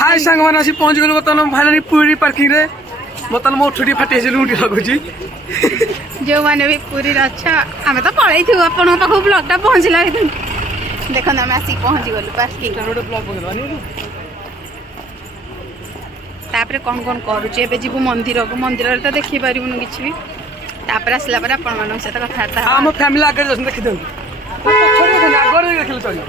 हाय सांग मैंने आसी पहुंच गलु बर्तमान फाइनली पुरी पार्किंग रे बर्तमान मो छुटी फाटी जे लुटी लगुची जो मैंने भी पूरी अच्छा आम तो पड़े थी अपन पाख ब्लॉगटा पहुँचला देखो आम आसिक पहुँच गलु पार्किंग तापर कौन कौन करुचे एबे जीवु मंदिर को मंदिर तो देखि पारिबुनु किछि भी तापर आसला पर आपण मानक सहित कथबार्ता हम फैमिली आगे जसन देखि देउ छोड़ी देना आगे देखले चली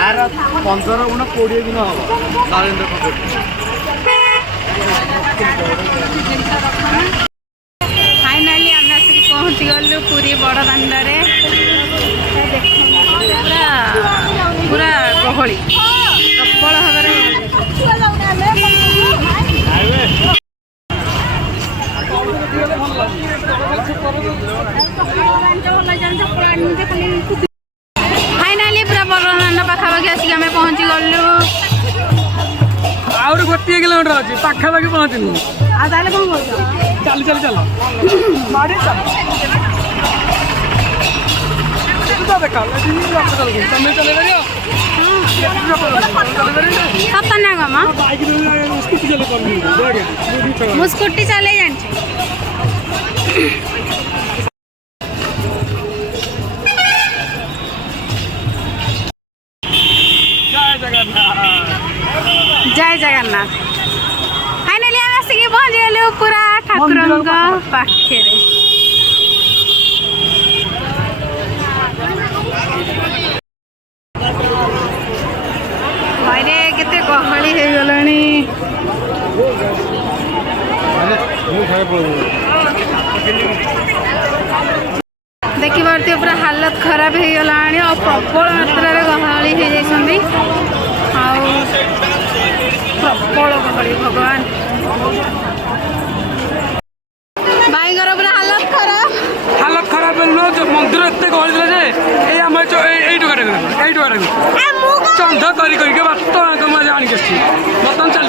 आर 15 गुण 20 दिन हम नरेंद्र फाइनाली आम आसिक पहुँची गलु पूरी बड़ दांडे पूरा गहली प्रबल भाव फाइनाली पूरा बरदान पाखापाखि आसिक आम पहुँची गलु आउर गोटे किलोमीटर अछि पाखापाखि पहुँचनी आ ताले कौन कर चल चल चल मारी चल तू देखा तुम चले करियो सतना गमा बाइक स्कूटी चले कर मु स्कूटी चले जानी जय जगन्नाथ फाइनाली आम आसिक पहुँच गलु पूरा ठाकुर पाखे भाईरे केते गहली हो गलानी देखी पार्थिव पूरा हालत खराब हो गलानी और प्रबल मात्रा गहली हो जाइछंदी प्रबल गहली भगवान भाईगर पूरा हालत खराब जो मंदिर एत गहली जे आम टुका चंद कर बात जाणी बर्तमान चल